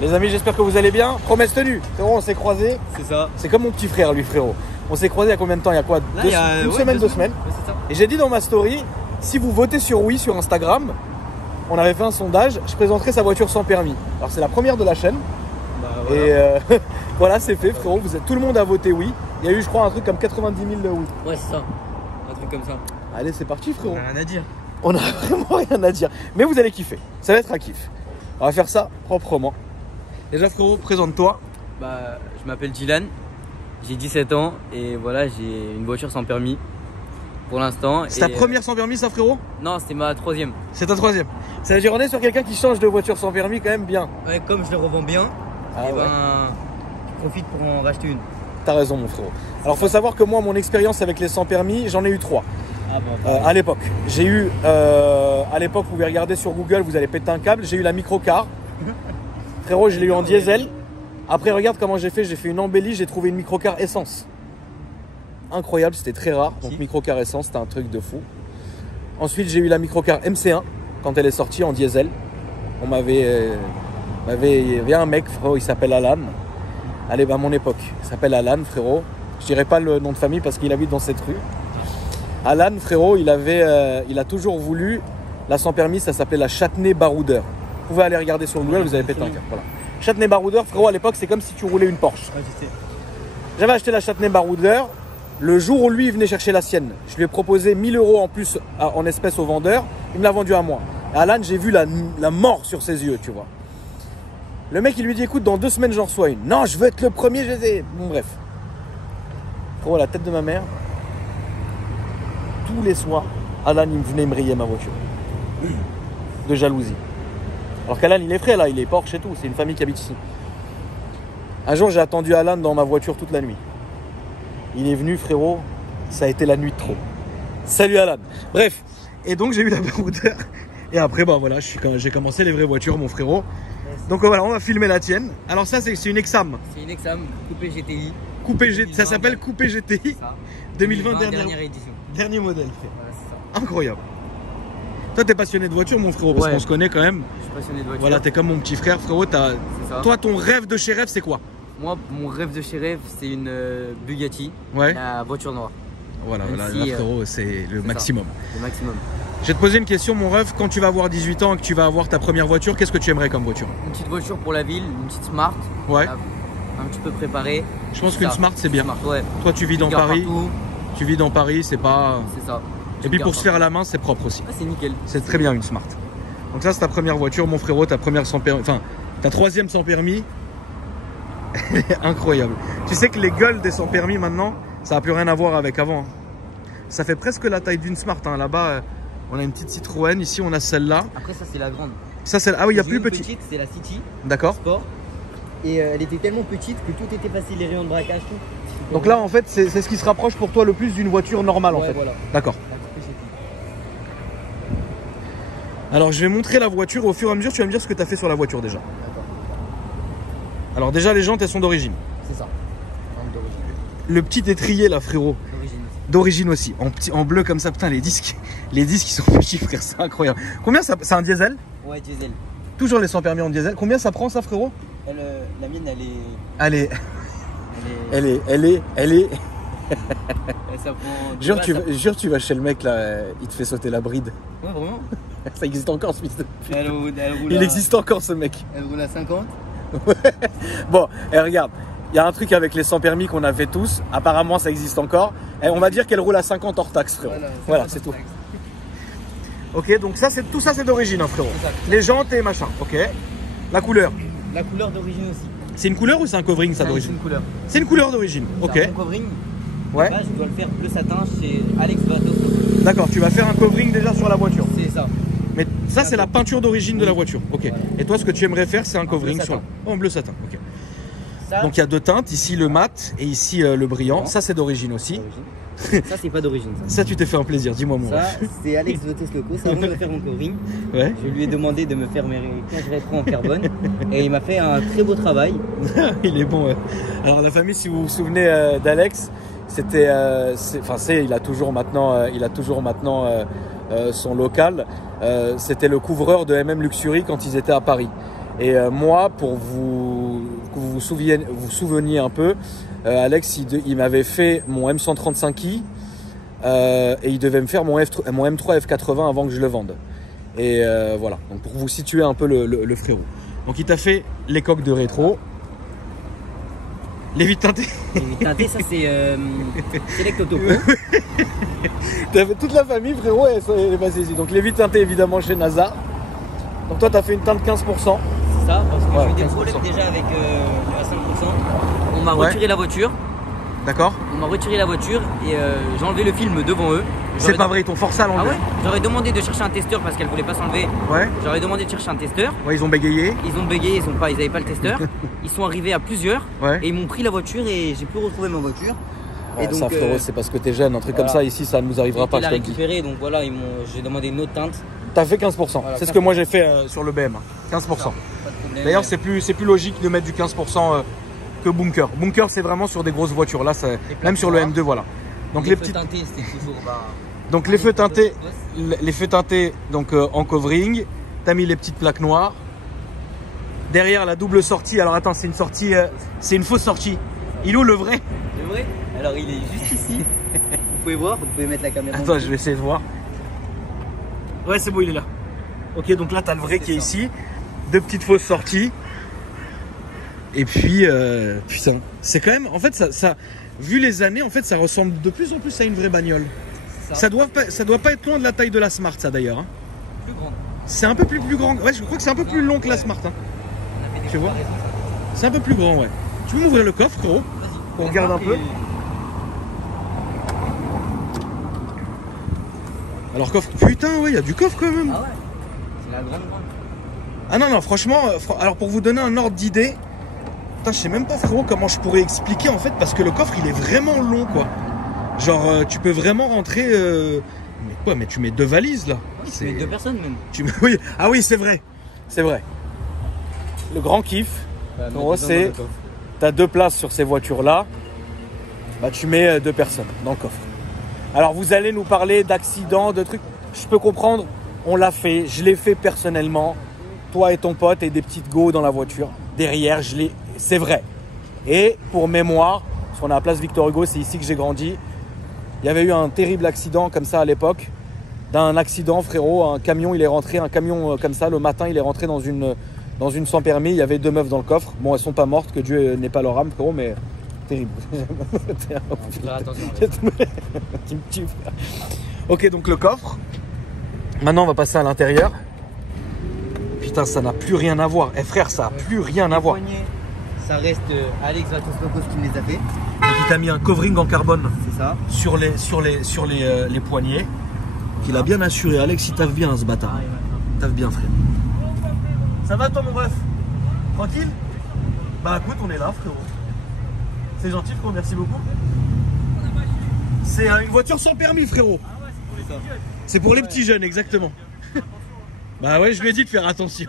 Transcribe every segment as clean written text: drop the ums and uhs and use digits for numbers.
Les amis, j'espère que vous allez bien. Promesse tenue. Frérot, on s'est croisés. C'est ça. C'est comme mon petit frère, lui, frérot. On s'est croisés il y a combien de temps? Il y a quoi? Une semaine, 2 semaines. Ouais, c'est ça. Et j'ai dit dans ma story, si vous votez sur oui sur Instagram, on avait fait un sondage, je présenterai sa voiture sans permis. Alors c'est la première de la chaîne. Bah, voilà. Et voilà, c'est fait, frérot. Tout le monde a voté oui. Il y a eu, je crois, un truc comme 90 000 de oui. Ouais, c'est ça. Un truc comme ça. Allez, c'est parti, frérot. On a rien à dire. On a vraiment rien à dire. Mais vous allez kiffer. Ça va être un kiff. On va faire ça proprement. Déjà, frérot, présente-toi. Bah, je m'appelle Dylan. J'ai 17 ans et voilà, j'ai une voiture sans permis pour l'instant. C'est ta première sans permis, ça, frérot? Non, c'était ma 3e. C'est ta 3e. Ça veut dire on est sur quelqu'un qui change de voiture sans permis quand même bien. Ouais, comme je le revends bien, Ah et ouais. je profite pour en racheter une. T'as raison, mon frérot. Alors, faut savoir que moi, mon expérience avec les sans permis, j'en ai eu 3. Ah bon. À l'époque. J'ai eu, à l'époque, vous pouvez regarder sur Google, vous allez péter un câble. J'ai eu la microcar. Frérot, je l'ai eu en diesel. Après, regarde comment j'ai fait une embellie, j'ai trouvé une microcar essence. Incroyable, c'était très rare. Donc, microcar essence, c'était un truc de fou. Ensuite, j'ai eu la microcar MC1 quand elle est sortie en diesel. Il y avait un mec, frérot, il s'appelle Alan. Allez, à mon époque, il s'appelle Alan, frérot. Je dirais pas le nom de famille parce qu'il habite dans cette rue. Alan, frérot, il a toujours voulu la sans permis, ça s'appelait la Châtenay Baroudeur. Vous pouvez aller regarder sur Google, vous allez péter un câble. Voilà. Châtenay Baroudeur, frérot, à l'époque, c'est comme si tu roulais une Porsche. Ouais, je sais. J'avais acheté la Châtenay Baroudeur. Le jour où lui, il venait chercher la sienne, je lui ai proposé 1 000 € en plus en espèces au vendeur. Il me l'a vendu à moi. Et Alan, j'ai vu la mort sur ses yeux, tu vois. Le mec, il lui dit, écoute, dans 2 semaines, j'en reçois une. Non, je veux être le premier, je les ai. Bon, bref. Frérot, la tête de ma mère. Tous les soirs, Alan, il venait me rayer ma voiture. De jalousie. Alors qu'Alan, il est frais, là, il est Porsche et tout. C'est une famille qui habite ici. Un jour, j'ai attendu Alan dans ma voiture toute la nuit. Il est venu, frérot. Ça a été la nuit de trop. Salut Alan. Bref. Et donc, j'ai eu la baroudeur. Et après, bah voilà, j'ai commencé les vraies voitures, mon frérot. Donc voilà, on va filmer la tienne. Alors ça, c'est une Exam. C'est une Exam coupé GTI. Coupé GTI. Ça s'appelle Coupé GTI. Ça. 2020, dernière édition. dernier modèle. Voilà, c'est ça. Incroyable. Toi, t'es passionné de voiture, mon frérot, parce Ouais. qu'on se connaît quand même. Je suis passionné de voiture. Voilà, t'es comme mon petit frère, frérot. C'est ça. Toi, ton rêve de chez rêve, c'est quoi? Moi, mon rêve de chez rêve, c'est une Bugatti. Ouais. La voiture noire. Voilà, Même là, si, frérot, c'est le c'est maximum. Le maximum. Je vais te poser une question, mon rêve. Quand tu vas avoir 18 ans et que tu vas avoir ta première voiture, qu'est-ce que tu aimerais comme voiture? Une petite voiture pour la ville, une petite Smart. Ouais. Un petit peu préparée. Je pense C'est qu'une ça. Smart, c'est bien. Smart, ouais. Toi, tu vis dans Tu gardes Paris. partout, Tu vis dans Paris, c'est pas. c'est ça. Et puis pour se faire à la main, c'est propre aussi. Ah, c'est nickel. C'est très bien une Smart. Donc ça, c'est ta première voiture, mon frérot, ta première sans permis. Enfin, ta 3e sans permis. Elle est incroyable. Tu sais que les gueules des sans permis maintenant, ça n'a plus rien à voir avec avant. Hein. Ça fait presque la taille d'une Smart. Hein. Là-bas, on a une petite Citroën. Ici, on a celle-là. Après, ça, c'est la grande. Ça, c'est. Ah oui, il y a J'ai plus une petit. petite, c'est la City D'accord. Sport. Et elle était tellement petite que tout était facile, les rayons de braquage, tout. Donc là, en fait, c'est ce qui se rapproche pour toi le plus d'une voiture normale, en Ouais, fait. voilà. D'accord. La Coupé GTI. Alors, je vais montrer la voiture. Au fur et à mesure, tu vas me dire ce que tu as fait sur la voiture déjà. D'accord. Alors déjà, les jantes, elles sont d'origine. C'est ça. Vente d'origine. Le petit étrier, là, frérot. D'origine aussi. D'origine aussi. En bleu comme ça, putain, les disques. Les disques, ils sont petits, frère. C'est incroyable. Combien ça... C'est un diesel? Ouais, diesel. Toujours les sans permis en diesel. Combien ça prend, ça, frérot? La mienne, elle est. Allez, Elle est. elle est. Ça prend. Jure, tu vas chez le mec, là, il te fait sauter la bride. Ouais, vraiment. Ça existe encore, ce fils de... Elle roule Il existe encore, ce mec. Elle roule à 50. Bon, et regarde, il y a un truc avec les sans permis qu'on a fait tous. Apparemment, ça existe encore. Et on va dire qu'elle roule à 50 hors taxe, frérot. Voilà, c'est tout. Ok, donc ça, tout ça, c'est d'origine, hein, frérot. C'est ça. Les jantes et machin, ok. La couleur. La couleur d'origine aussi. C'est une couleur ou c'est un covering, ça, C'est d'origine? une couleur. C'est une couleur d'origine, ok. C'est un bon covering. Ouais. Là, je dois le faire bleu satin chez Alex Vatos. D'accord, tu vas faire un covering déjà sur la voiture. C'est ça. Mais ça, c'est la peinture d'origine de la voiture, ok. Voilà. Et toi, ce que tu aimerais faire, c'est un covering bleu sur... satin. Oh, en bleu satin, ok. Ça, Donc il y a 2 teintes, ici le mat et ici le brillant. Ça, c'est d'origine aussi. ça, c'est pas d'origine. Ça, tu t'es fait un plaisir, dis-moi mon Ça, ref. c'est Alex Vatos Loco. C'est avant de me faire mon covering. Ouais. Je lui ai demandé de me faire mes éclairages rétro en carbone. Et il m'a fait un très beau travail. Il est bon. Ouais. Alors la famille, si vous vous souvenez d'Alex, c'était, il a toujours maintenant, son local. C'était le couvreur de MM Luxury quand ils étaient à Paris. Et moi, pour que vous souveniez un peu, Alex, il m'avait fait mon M135i et il devait me faire mon M3 F80 avant que je le vende. Et voilà, donc pour vous situer un peu le frérot. Donc il t'a fait les coques de rétro. Les vitres teintées. Les vitres teintées, ça c'est Select Auto. T'avais toute la famille, frérot, elle est passée ici. Donc les vitres teintées, évidemment, chez NASA. Donc toi, t'as fait une teinte 15%. C'est ça, parce que Ouais, j'ai eu des 15%. problèmes déjà avec le A5%. On m'a retiré la voiture. D'accord. On m'a retiré la voiture et j'ai enlevé le film devant eux. C'est pas vrai, ils t'ont forcé à Ah l'enlever. ouais. J'aurais demandé de chercher un testeur parce qu'elle voulait pas s'enlever. Ouais. J'aurais demandé de chercher un testeur. Ouais, ils ont bégayé. Ils ont bégayé, ils avaient pas le testeur. Ils sont arrivés à plusieurs Ouais. et ils m'ont pris la voiture et j'ai plus retrouvé ma voiture. Ouais, et donc, ça, frérot, c'est parce que t'es jeune. Un truc voilà. comme ça, ici, ça ne nous arrivera pas. Il Je a te le dis. récupéré, donc voilà, j'ai demandé une autre teinte. T'as fait 15%. Voilà, C'est ce que moi j'ai fait sur le BM. 15%. Pas de problème. D'ailleurs, c'est plus logique de mettre du 15% que bunker. Bunker, c'est vraiment sur des grosses voitures. Là, même sur le M2, voilà. Donc les les feux petites. teintés, c'était toujours. Donc les feux teintés, donc en covering. T'as mis les petites plaques noires. Derrière la double sortie. Alors attends, c'est une sortie, c'est une fausse sortie. Il est où le vrai? Le vrai? Alors il est juste ici. Vous pouvez voir, vous pouvez mettre la caméra. Attends, je vais essayer de voir. Ouais, c'est bon, il est là. Ok, donc là, t'as le vrai qui est ici. Deux petites fausses sorties. Et puis, putain, c'est quand même, en fait, ça, vu les années, en fait, ça ressemble de plus en plus à une vraie bagnole. Ça doit pas être loin de la taille de la Smart, ça d'ailleurs. Hein. Plus grande. C'est un peu plus grand. Ouais, je crois que c'est un peu plus long que la Smart. Hein. On a fait des Tu vois? comparaisons, ça. C'est un peu plus grand, ouais. Tu peux m'ouvrir le coffre, frérot? Vas-y. On regarde un peu. Alors, coffre, putain, ouais, il y a du coffre quand même. Ah ouais. C'est la grande. Ah non, non, franchement, alors pour vous donner un ordre d'idée, putain, je sais même pas, frérot, comment je pourrais expliquer en fait, parce que le coffre il est vraiment long, quoi. Genre, tu peux vraiment rentrer. Mais quoi, mais tu mets deux valises là. Oui, tu mets deux personnes même. Oui, ah oui, c'est vrai. C'est vrai. Le grand kiff, c'est. T'as deux places sur ces voitures là. Bah, tu mets deux personnes dans le coffre. Alors, vous allez nous parler d'accidents, de trucs. Je peux comprendre, on l'a fait, je l'ai fait personnellement. Toi et ton pote et des petites go dans la voiture. Derrière, c'est vrai. Et pour mémoire, parce qu'on est à la place Victor Hugo, c'est ici que j'ai grandi. Il y avait eu un terrible accident comme ça à l'époque. D'un accident, frérot, un camion comme ça, le matin, il est rentré dans une sans permis. Il y avait deux meufs dans le coffre. Bon, elles sont pas mortes, que Dieu n'ait pas leur âme, frérot, mais terrible. Attention. Tu me tues, frère. Ok, donc le coffre. Maintenant, on va passer à l'intérieur. Putain, ça n'a plus rien à voir. Eh frère, ça n'a plus rien à voir. Ça reste Alex Vatoslokos qui me les a fait. Donc, il t'a mis un covering en carbone C'est ça. sur les poignets. Il a bien assuré. Alex, il taffe bien, ce bâtard. Il taffe bien, frère. Ça va, toi, mon ref? Tranquille? Bah, écoute, on est là, frérot. C'est gentil, frérot. Merci beaucoup. C'est une voiture sans permis, frérot. C'est pour les petits jeunes, exactement. Bah ouais, je lui ai dit de faire attention.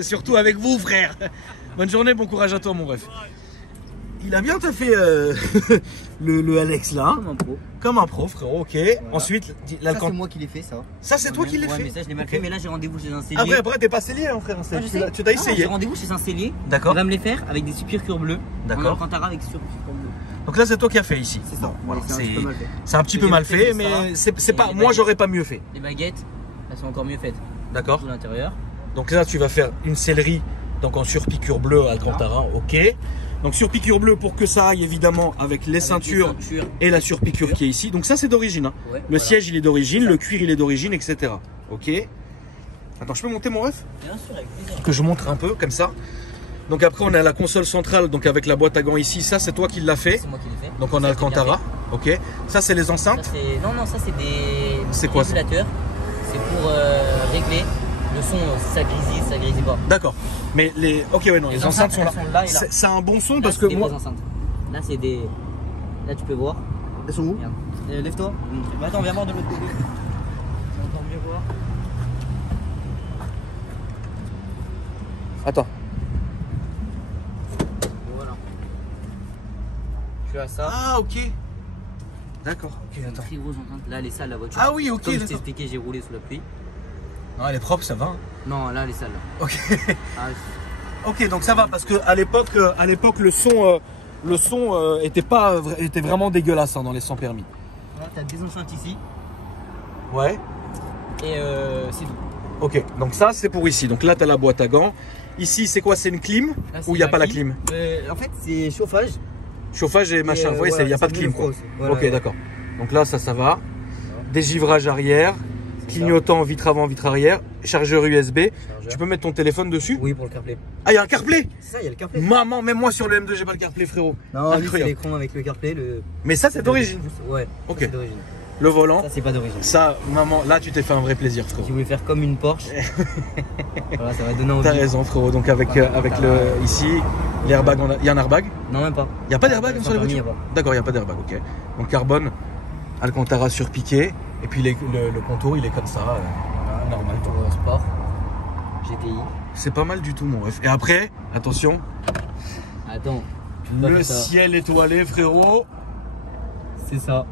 Surtout avec vous, frère. Bonne journée, bon courage à toi, mon ref. Il a bien taffé le Alex là. Comme un pro. Comme un pro, frérot, ok. Voilà. Ensuite, Ça, c'est moi qui l'ai fait, ça. Ça, c'est toi qui l'as Ouais, fait. mais ça, je l'ai mal fait. Mais là, j'ai rendez-vous chez un cellier. Après, t'es pas scellé, hein, frère. Ah, je sais. Tu t'as Non, essayé. J'ai rendez-vous chez un cellier. D'accord. Il va me les faire avec des supercures bleues. D'accord. En Alcantara avec supercures bleues. Donc là, c'est toi qui as fait ici. C'est ça. Voilà, C'est un petit peu mal fait. c'est un petit peu mal fait, mais c'est pas. Moi, j'aurais pas mieux fait. Les baguettes, elles sont encore mieux faites. D'accord. Tout l'intérieur. Donc là, tu vas faire une sellerie donc en surpiqûre bleue Alcantara, ok. Donc surpiqûre bleue pour que ça aille évidemment avec les ceintures et la surpiqûre qui est ici. Donc ça, c'est d'origine. Hein. Ouais, le voilà. siège, il est d'origine, le cuir, il est d'origine, etc. Ok. Attends, je peux monter mon ref? Bien sûr, avec plaisir. Que je montre un peu comme ça. Donc après, on a la console centrale, donc avec la boîte à gants ici. Ça, c'est toi qui l'as fait. C'est moi qui l'ai fait. Donc en Ça, Alcantara, ok. Ça, c'est les Ça, enceintes. non, ça c'est des C'est quoi, ça? régulateurs. C'est pour régler le son, si ça grésille pas. D'accord. Mais les, ok, ouais, non, les enceintes sont là. elles sont là et là. C'est un bon son Là, parce c'est que des moi. vraies enceintes. Là c'est des. Là tu peux voir. Elles sont où? Regarde. Lève-toi. Bah, attends, viens voir de l'autre côté. Tu vas encore mieux voir. Attends. Voilà. Tu as ça. Ah, ok. D'accord. Ok, Une attends. très grosse enceinte. Là elle est sale la voiture. Ah oui, ok. Comme je t'ai D'accord. expliqué, j'ai roulé sous la pluie. Non, elle est propre, ça va. Hein. Non, là, elle est sale. Ok. Ah, Ok, donc ça va parce que à l'époque, le son était vraiment dégueulasse hein, dans les sans permis. là, t'as des enceintes ici. Ouais. Et c'est tout. Ok, donc ça c'est pour ici. Donc là, tu as la boîte à gants. Ici, c'est quoi? C'est une clim Là, ou il n'y a pas la clim? En fait, c'est chauffage. Chauffage et machin. Oui, il n'y a pas de clim. Quoi. Voilà, ok, d'accord. Donc là, ça va. Dégivrage arrière. Clignotant vitre avant, vitre arrière. Chargeur USB. Tu peux mettre ton téléphone dessus? Oui, pour le CarPlay. Ah, il y a un CarPlay? C'est ça, il y a le CarPlay. Maman, même moi sur le M2, j'ai pas le CarPlay, frérot. Non, lui, c'est l'écran avec le CarPlay. Mais ça, c'est d'origine. Ouais, ok. C'est d'origine. Le volant. Ça, c'est pas d'origine. Ça, maman, là, tu t'es fait un vrai plaisir, frérot. Si vous voulez faire comme une Porsche, voilà, ça va donner envie. T'as raison, frérot. Donc, avec ici, l'airbag, il y a un airbag? Non, même pas. Il n'y a pas d'airbag sur les voitures? D'accord, il n'y a pas d'airbag, ok. Donc, carbone, Alcantara surpiqué. Et puis, le contour, il est comme ça, normal. Pour sport, GTI. C'est pas mal du tout, mon ref. Et après, attention. Attends. Le ciel étoilé, frérot. C'est ça.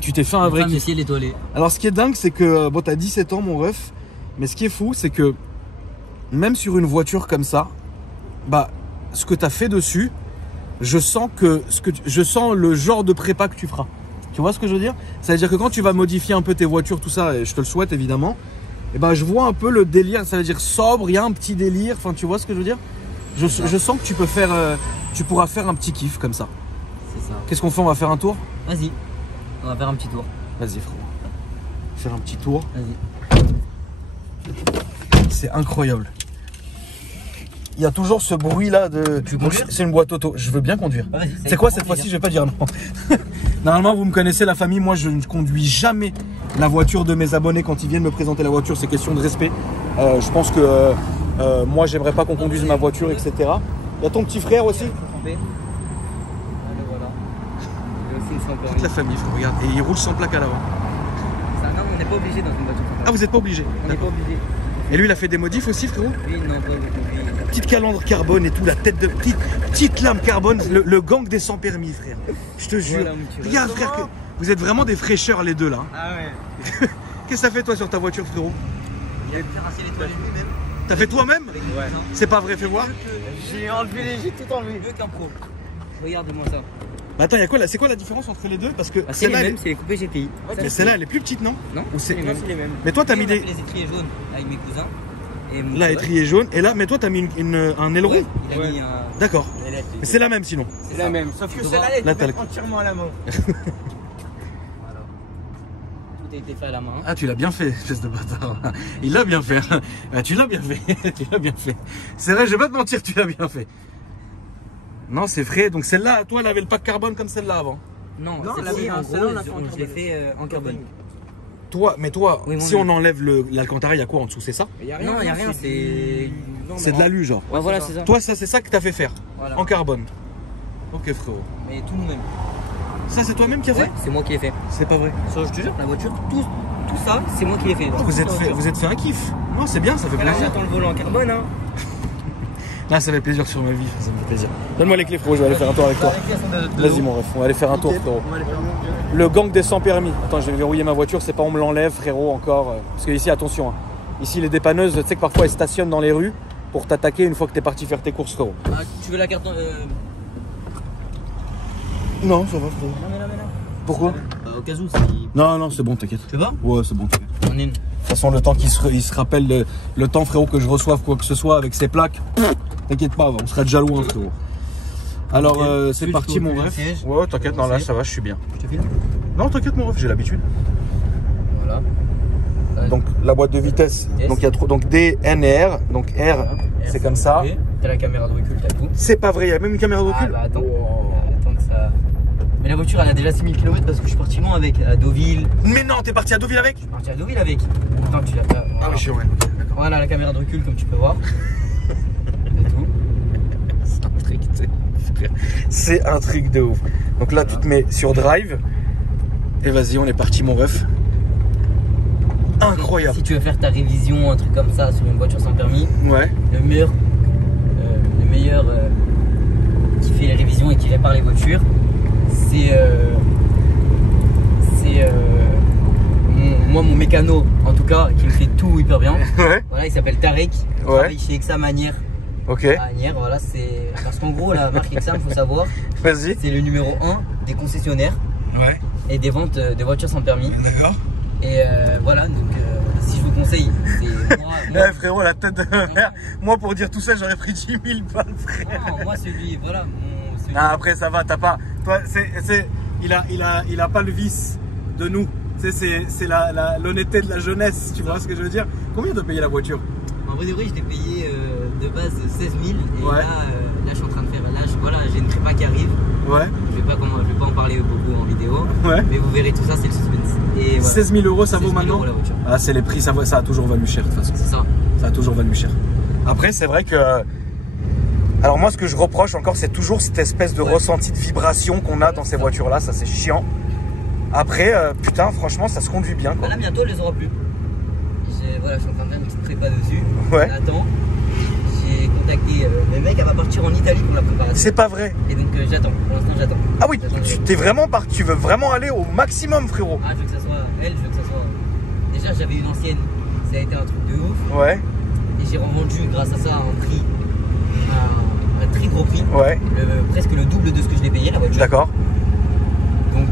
Tu t'es fait un vrai kiff. Le ciel étoilé. Alors, ce qui est dingue, c'est que, bon, t'as 17 ans, mon ref. Mais ce qui est fou, c'est que, même sur une voiture comme ça, bah, ce que t'as fait dessus, je sens le genre de prépa que tu feras. Tu vois ce que je veux dire? C'est-à-dire que quand tu vas modifier un peu tes voitures, tout ça, et je te le souhaite évidemment, et ben je vois un peu le délire, ça veut dire sobre, il y a un petit délire, enfin tu vois ce que je veux dire? Je sens que tu pourras faire un petit kiff comme ça. C'est ça. Qu'est-ce qu'on fait? On va faire un tour? Vas-y, on va faire un petit tour. Vas-y frérot. Faire un petit tour. Vas-y. C'est incroyable. Il y a toujours ce bruit là de. C'est une boîte auto. Je veux bien conduire. Ah, c'est quoi cette fois-ci? Je vais pas dire non. Normalement, vous me connaissez la famille. Moi, je ne conduis jamais la voiture de mes abonnés quand ils viennent me présenter la voiture. C'est question de respect. Je pense que moi, j'aimerais pas qu'on conduise ma voiture, etc. Il y a ton petit frère aussi. Voilà. Toute la famille, regarde. Et il roule sans plaque à l'avant. Non, on n'est pas obligé dans une voiture. Ah, vous n'êtes pas obligé? On n'est pas obligé. Et lui, il a fait des modifs aussi, frérot? Oui, non, pas obligé. Petite calandre carbone et tout, la tête de petite lame carbone, le gang des sans permis, frère. Je te jure. Voilà, regarde, frère, que vous êtes vraiment des fraîcheurs les deux là. Ah ouais. Qu'est-ce que ça fait toi sur ta voiture, frérot? Il a fait rasser les toilettes lui-même. T'as fait toi-même? Ouais. C'est pas vrai, fais voir. J'ai tout enlevé. Mieux qu'un pro. Regarde-moi ça. Bah attends, c'est quoi la différence entre les deux? Parce que c'est les mêmes, c'est les coupés GTI. Mais celle-là, elle est plus petite, non? Non, c'est les mêmes. Mais toi, t'as mis des étriers jaunes avec mes cousins. Là, étrier jaune. Et là, mais toi, t'as mis un aileron? Ouais, il a mis un... D'accord. Mais c'est la même sinon? C'est la même, sauf que celle-là, elle est entièrement à la main. Voilà. Tout a été fait à la main. Ah, tu l'as bien fait, espèce de bâtard. Il l'a bien fait. Tu l'as bien fait. Tu l'as bien fait. C'est vrai, je vais pas te mentir, tu l'as bien fait. Non, c'est vrai. Donc celle-là, toi, elle avait le pack carbone comme celle-là avant? Non, celle-là, je l'ai fait en carbone. Toi, oui, si on enlève l'Alcantara, il y a quoi en dessous? C'est ça? Non, il n'y a rien, c'est de l'alu, genre. Ouais, voilà, c'est ça. Toi, ça, c'est ça que t'as fait faire? Voilà. En carbone. Ok, frérot. Mais tout nous-mêmes. Ça, c'est toi-même qui as fait? Ouais, c'est moi qui l'ai fait. C'est pas vrai? Ça, je te jure, la voiture, tout ça, c'est moi qui l'ai fait. Oh, vous êtes fait un kiff. Non, c'est bien, ça fait plaisir. Là, j'attends le volant en carbone, hein. Là, ça fait plaisir sur ma vie, ça me fait plaisir. Donne-moi les clés, frérot, je vais aller faire un tour avec toi. Vas-y, mon ref, on va aller faire un tour, frérot. Le gang des sans permis. Attends, je vais verrouiller ma voiture, c'est pas on me l'enlève, frérot, encore. Parce que ici, attention, hein. Ici, les dépanneuses, tu sais que parfois elles stationnent dans les rues pour t'attaquer une fois que t'es parti faire tes courses, frérot. Ah, tu veux la carte Non, ça va, frérot. Non, mais là. Pourquoi? Au cas où, Non, c'est bon, t'inquiète. Tu vas? Ouais, c'est bon, t'inquiète. On est une. De toute façon, le temps qu'il se rappelle le temps, frérot, que je reçoive quoi que ce soit avec ses plaques, t'inquiète pas, on serait déjà loin, frérot. Alors, c'est parti, mon ref. Ouais, t'inquiète, non, là, ça va, je suis bien. Je te filme? Non, t'inquiète, mon ref, j'ai l'habitude. Voilà. Donc, la boîte de vitesse. Donc, il y a donc D, N et R. Donc, R, voilà. C'est comme ça. T'as la caméra de recul, t'as tout. C'est pas vrai, il y a même une caméra de recul. Ah, bah, attends. Attends que ça. Mais la voiture, elle a déjà 6000 km parce que je suis parti loin avec, à Deauville. Mais non, t'es parti à Deauville avec? Je suis parti à Deauville avec. Attends, tu l'as pas. Voilà. Ah, oui, je suis ouais, d'accord. Voilà la caméra de recul, comme tu peux voir. C'est tout. C'est un truc, c'est un truc de ouf. Donc là, tu te mets sur drive. Et vas-y, on est parti, mon ref. Incroyable. Si tu veux faire ta révision, un truc comme ça, sur une voiture sans permis, ouais. Le meilleur qui fait les révisions et qui répare les voitures, c'est moi, mon mécano, en tout cas, qui me fait tout hyper bien. Ouais. Voilà, il s'appelle Tarek. Il travaille chez Exa Manière. Ok. Manière, voilà, c'est. Parce qu'en gros, la marque Exa, il faut savoir, Vas-y. c'est le numéro 1 des concessionnaires Ouais. et des ventes de voitures sans permis. D'accord. Et voilà, donc si je vous conseille, c'est moi. Ouais, frérot, la tête de merde. Moi, pour dire tout ça, j'aurais pris 10 000 balles, frère. Non, moi, celui, voilà. Celui... Non, après, ça va, t'as pas. Toi, il a pas le vice de nous. C'est l'honnêteté de la jeunesse, tu vois ce que je veux dire? Combien t'as payé la voiture? En vrai de vrai, je l'ai payé de base 16 000. Et ouais. là, je suis en train de faire. Là, voilà, j'ai une prépa qui arrive. Ouais. Je vais pas en parler beaucoup en vidéo. Ouais. Mais vous verrez tout ça, c'est le suspense. Et voilà. 16 000 euros, ça vaut maintenant? La voiture. Ah, c'est les prix, ça a toujours valu cher de toute façon. C'est ça. Ça a toujours valu cher. Après, c'est vrai que. Alors, moi, ce que je reproche encore, c'est toujours cette espèce de ressenti de vibration qu'on a dans ces voitures-là. Ça, c'est chiant. Après, putain, franchement, ça se conduit bien, quoi. Là, bientôt, elle les aura plus. Voilà, je suis en train de faire une petite prépa dessus. Ouais. J'attends. J'ai contacté le mec, elle va partir en Italie pour la préparation. C'est pas vrai. Et donc j'attends, pour l'instant j'attends. Ah oui, t'es vraiment parti, tu veux vraiment aller au maximum, frérot. Ah, je veux que ça soit elle, je veux que ça soit. Déjà, j'avais une ancienne, ça a été un truc de ouf. Ouais. Et j'ai revendu grâce à ça un prix, un très gros prix. Ouais. Presque le double de ce que je l'ai payé la voiture. D'accord. Donc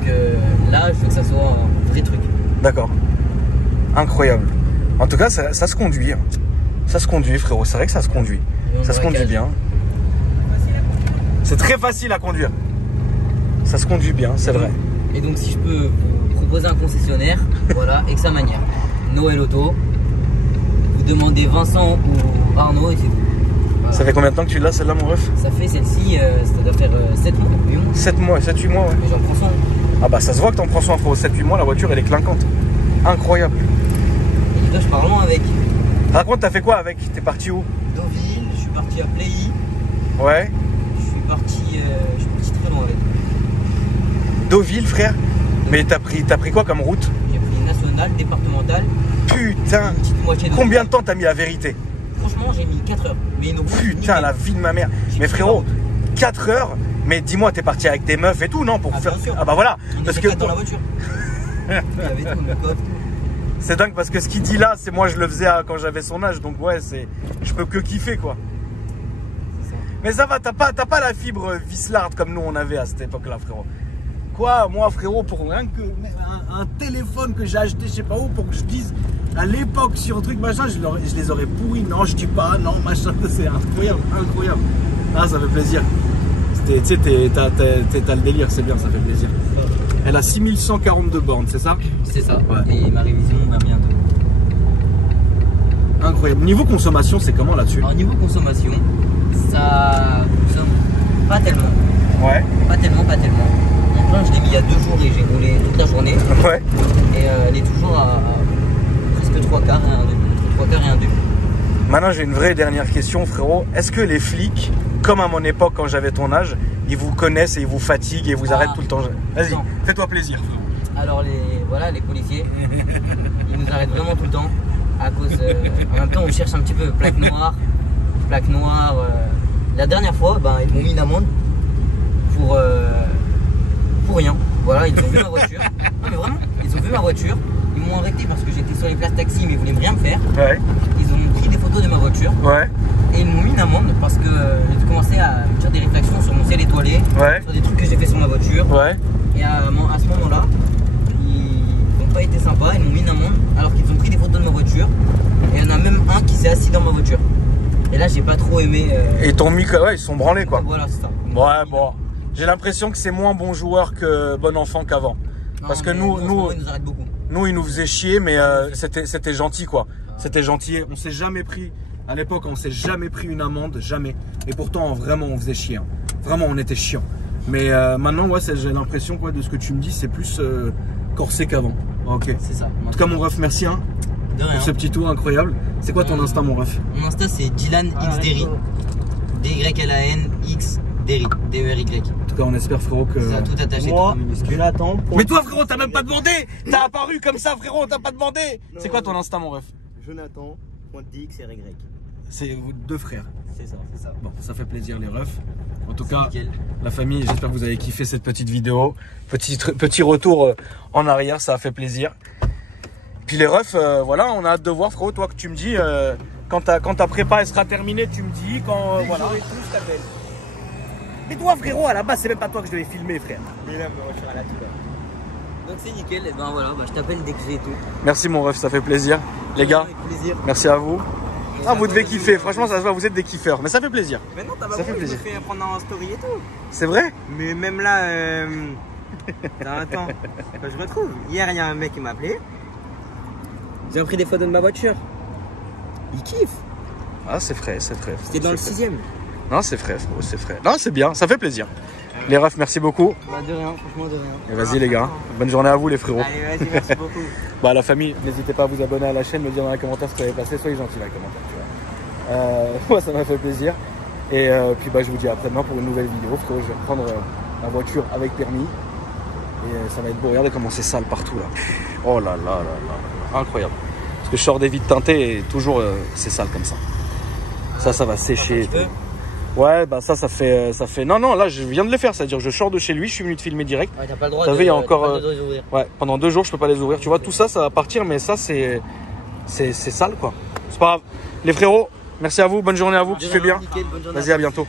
là, je veux que ça soit un vrai truc. D'accord. Incroyable. En tout cas, ça se conduit. Ça se conduit, frérot. C'est vrai que ça se conduit. Ça se conduit bien. C'est très facile à conduire. Ça se conduit bien, c'est vrai. Et donc, si je peux vous proposer un concessionnaire, voilà, Exa Manière, Noël Auto, vous demandez Vincent ou Arnaud et c'est tout. Voilà. Ça fait combien de temps que tu l'as, celle-là, mon ref? Ça fait celle-ci, ça doit faire 7 mois. 7 mois, 7-8 mois, ouais. Mais j'en prends soin. Ah bah, ça se voit que t'en prends soin, frérot. 7-8 mois, la voiture, elle est clinquante. Incroyable. Et dis-toi, je pars loin avec. Raconte, t'as fait quoi avec? T'es parti où? Deauville, je suis parti à Plailly. Ouais. Je suis parti très loin avec. Deauville, frère. Mais t'as pris quoi comme route? J'ai pris nationale, départementale. Putain. Une petite moitié de Combien de temps t'as mis la vérité? Franchement, j'ai mis 4 heures. Mais une route Putain, nickel. la vie de ma mère. Mais frérot, 4 heures. Mais dis-moi, t'es parti avec des meufs et tout, non? Pour faire. Bien sûr. Ah bah voilà. On Parce était que. 4 dans la voiture. Il y avait tout, le coffre, tout. C'est dingue parce que ce qu'il dit là, c'est moi je le faisais quand j'avais son âge, donc ouais, je peux que kiffer quoi. C'est ça. Mais ça va, t'as pas la fibre vislarde comme nous on avait à cette époque-là, frérot. Quoi, moi frérot, pour rien que un téléphone que j'ai acheté, je sais pas où, pour que je dise à l'époque sur un truc machin, je les aurais pourris. Non, je dis pas, non, machin, c'est incroyable, incroyable. Ah, ça fait plaisir. Tu sais, t'as le délire, c'est bien, ça fait plaisir. Elle a 6142 bornes, c'est ça? C'est ça. Ouais. Et ma révision va bientôt. Incroyable. Niveau consommation, c'est comment là-dessus? Alors niveau consommation, ça consomme pas tellement. Ouais. Pas tellement. Mon plein, je l'ai mis il y a 2 jours et j'ai roulé toute la journée. Ouais. Et elle est toujours à presque 3 quarts et un demi. Entre 3 quarts et un demi. Maintenant, j'ai une vraie dernière question, frérot. Est-ce que les flics, comme à mon époque quand j'avais ton âge, ils vous connaissent et ils vous fatiguent et vous arrêtent tout le temps? Vas-y, fais-toi plaisir. Alors les policiers, ils nous arrêtent vraiment tout le temps. À cause, en même temps, on cherche un petit peu plaque noire. La dernière fois, ils m'ont mis une amende pour rien. Voilà, ils ont vu ma voiture. Non mais vraiment, ils ont vu ma voiture. Ils m'ont arrêté parce que j'étais sur les places taxi, mais ils voulaient rien me faire. Ouais. Ils ont pris des photos de ma voiture. Ouais. Et ils m'ont mis une amende parce que j'ai commencé à faire des réflexions sur mon ciel étoilé, Ouais. sur des trucs que j'ai fait sur ma voiture. Ouais. Et à ce moment-là, ils n'ont pas été sympas, ils m'ont mis une amende alors qu'ils ont pris des photos de ma voiture. Et il y en a même un qui s'est assis dans ma voiture. Et là, j'ai pas trop aimé. Et ton mic, ouais, ils se sont branlés quoi. Voilà, c'est ça. Ouais, bon. J'ai l'impression que c'est moins bon joueur que bon enfant qu'avant. Parce que nous, ils nous arrêtent beaucoup. Nous, ils nous faisaient chier, mais c'était gentil quoi. C'était gentil. On s'est jamais pris. À l'époque, on s'est jamais pris une amende, jamais. Et pourtant, vraiment, on faisait chier. Hein. Vraiment, on était chiant. Mais maintenant, ouais, j'ai l'impression quoi, de ce que tu me dis, c'est plus corsé qu'avant. Ok. C'est ça. En tout cas, mon ref, merci hein, De rien. pour ce petit tour incroyable. C'est quoi ton Insta, mon ref? Mon Insta, c'est Dylan X Derry. D-Y-L-A-N X Derry. D-E-R-Y. En tout cas, on espère, frérot, que. Ça a tout attaché. Moi, tout minuscule. je l'attends. Mais toi, frérot, t'as même pas demandé. T'as apparu comme ça, frérot, t'as pas demandé. C'est quoi ton Insta, mon ref? Jonathan, .dxry. C'est vous deux frères. C'est ça, c'est ça. Bon, ça fait plaisir, les refs. En tout cas, nickel. la famille, j'espère que vous avez kiffé cette petite vidéo. Petit retour en arrière, ça a fait plaisir. puis les refs, voilà, on a hâte de voir, frérot, toi que tu me dis, quand ta prépa elle sera terminée, tu me dis, quand voilà. je t'appelle. Mais toi, frérot, à la base, c'est même pas toi que je devais filmer, frère. Mais là, ma voiture, elle a tout là. Donc c'est nickel, et ben voilà, je t'appelle dès que j'ai tout. Merci, mon ref, ça fait plaisir. Les gars, Avec plaisir. merci à vous. Ah, vous devez kiffer, franchement, ça se voit, vous êtes des kiffeurs, mais ça fait plaisir. Mais non, t'as pas Ça fait vu, plaisir. je me fais prendre en story et tout. C'est vrai? Mais même là, attends, je retrouve. Hier, il y a un mec qui m'a appelé. J'ai pris des photos de ma voiture. Il kiffe. Ah, c'est frais, c'est frais. C'était dans le 6ème. Non, c'est frais, frérot, c'est frais. Non, c'est bien, ça fait plaisir. Les refs, merci beaucoup. Bah, de rien, franchement, de rien. Et vas-y, les gars, bonne journée à vous, les frérots. Allez, vas-y, merci beaucoup. Bah, la famille, n'hésitez pas à vous abonner à la chaîne, me dire dans les commentaires ce que vous avez passé, soyez gentils dans les commentaires, tu vois. Moi, ça m'a fait plaisir. Et puis, bah, je vous dis à après-demain pour une nouvelle vidéo. Frérot, je vais reprendre ma voiture avec permis. Et ça va être beau. Regardez comment c'est sale partout là. Oh là là là là. Incroyable. Parce que je sors des vitres teintées et toujours c'est sale comme ça. Ça va sécher. Ouais, bah ça fait. Non, là je viens de les faire. C'est-à-dire que je sors de chez lui, je suis venu te filmer direct. Ouais, t'as pas le droit T'as vu, il y a encore. t'as pas le droit de les ouvrir. Ouais, pendant 2 jours, je peux pas les ouvrir. Tu vois, tout ça, ça va partir, mais ça, c'est sale quoi. C'est pas grave. Les frérots, merci à vous, bonne journée à vous, kiffez bien. Nickel, bonne journée. Vas-y, à bientôt.